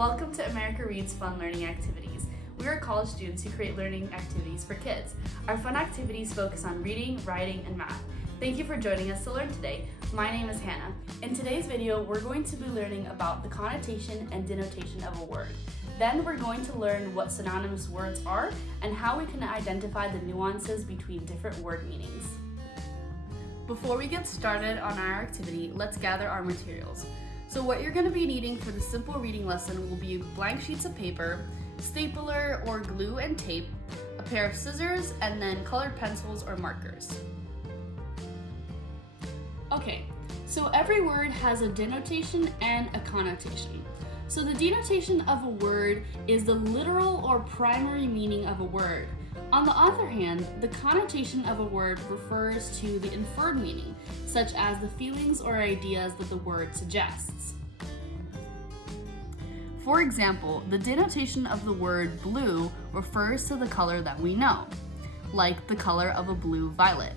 Welcome to America Reads Fun Learning Activities. We are college students who create learning activities for kids. Our fun activities focus on reading, writing, and math. Thank you for joining us to learn today. My name is Hannah. In today's video, we're going to be learning about the connotation and denotation of a word. Then we're going to learn what synonymous words are and how we can identify the nuances between different word meanings. Before we get started on our activity, let's gather our materials. So what you're going to be needing for the simple reading lesson will be blank sheets of paper, stapler or glue and tape, a pair of scissors, and then colored pencils or markers. Okay, so every word has a denotation and a connotation. So the denotation of a word is the literal or primary meaning of a word. On the other hand, the connotation of a word refers to the inferred meaning, such as the feelings or ideas that the word suggests. For example, the denotation of the word blue refers to the color that we know, like the color of a blue violet.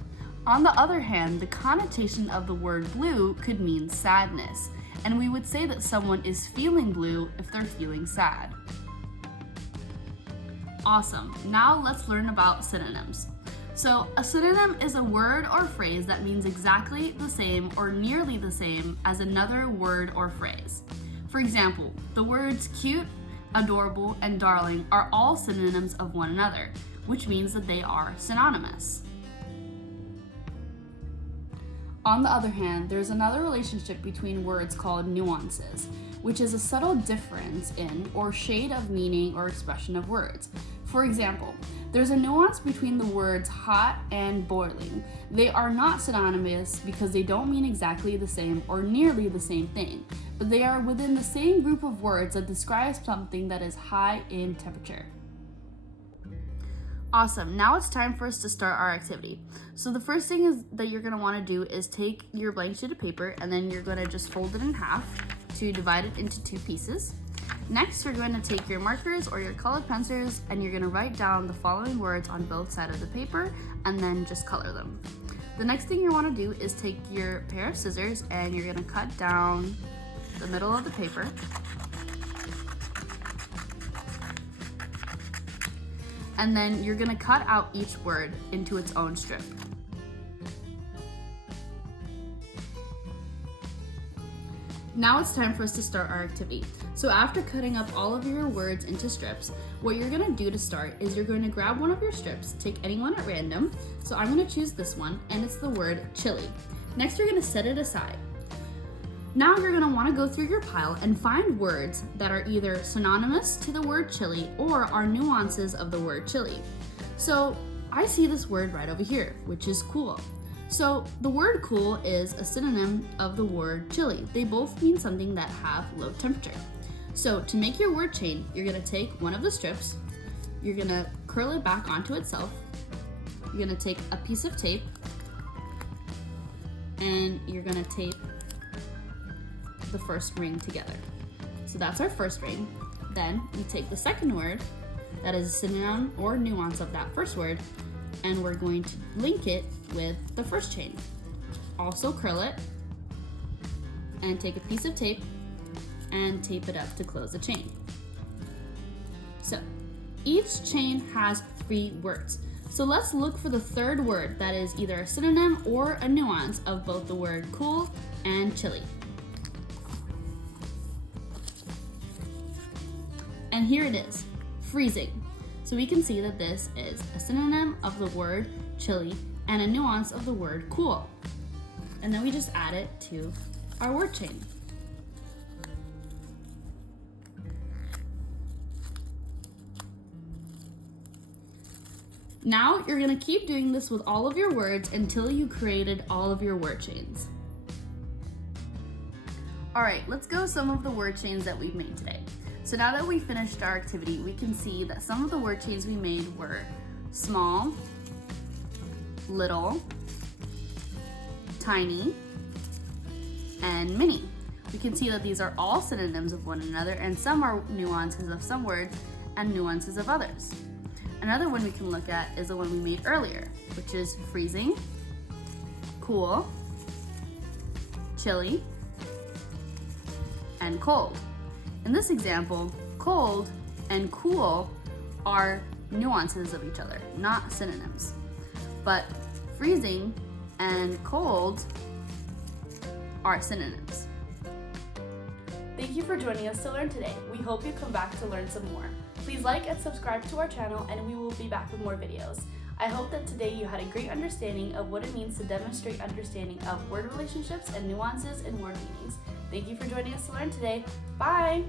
On the other hand, the connotation of the word blue could mean sadness, and we would say that someone is feeling blue if they're feeling sad. Awesome, now let's learn about synonyms. So a synonym is a word or phrase that means exactly the same or nearly the same as another word or phrase. For example, the words cute, adorable, and darling are all synonyms of one another, which means that they are synonymous. On the other hand, there's another relationship between words called nuances, which is a subtle difference in or shade of meaning or expression of words. For example, there's a nuance between the words hot and boiling. They are not synonymous because they don't mean exactly the same or nearly the same thing, but they are within the same group of words that describe something that is high in temperature. Awesome, now it's time for us to start our activity. So the first thing is that you're going to want to do is take your blank sheet of paper and then you're going to just fold it in half to divide it into two pieces. Next, you're going to take your markers or your colored pencils and you're going to write down the following words on both sides of the paper and then just color them. The next thing you want to do is take your pair of scissors and you're going to cut down the middle of the paper. And then you're going to cut out each word into its own strip. Now it's time for us to start our activity. So after cutting up all of your words into strips, what you're going to do to start is you're going to grab one of your strips, take any one at random. So I'm going to choose this one, and it's the word chili. Next, you're going to set it aside. Now you're going to want to go through your pile and find words that are either synonymous to the word chili or are nuances of the word chili. So I see this word right over here, which is cool. So the word cool is a synonym of the word chili. They both mean something that have low temperature. So to make your word chain, you're going to take one of the strips, you're going to curl it back onto itself, you're going to take a piece of tape, and you're going to tape the first ring together. So that's our first ring. Then we take the second word that is a synonym or nuance of that first word, and we're going to link it with the first chain. Also curl it and take a piece of tape and tape it up to close the chain. So each chain has 3 words. So let's look for the third word that is either a synonym or a nuance of both the word cool and chili. And here it is, freezing. So we can see that this is a synonym of the word chili and a nuance of the word cool. And then we just add it to our word chain. Now you're going to keep doing this with all of your words until you created all of your word chains. Alright, let's go some of the word chains that we've made today. So now that we finished our activity, we can see that some of the word chains we made were small, little, tiny, and mini. We can see that these are all synonyms of one another, and some are nuances of some words and nuances of others. Another one we can look at is the one we made earlier, which is freezing, cool, chilly, and cold. In this example, cold and cool are nuances of each other, not synonyms. But freezing and cold are synonyms. Thank you for joining us to learn today. We hope you come back to learn some more. Please like and subscribe to our channel, and we will be back with more videos. I hope that today you had a great understanding of what it means to demonstrate understanding of word relationships and nuances in word meanings. Thank you for joining us to learn today. Bye!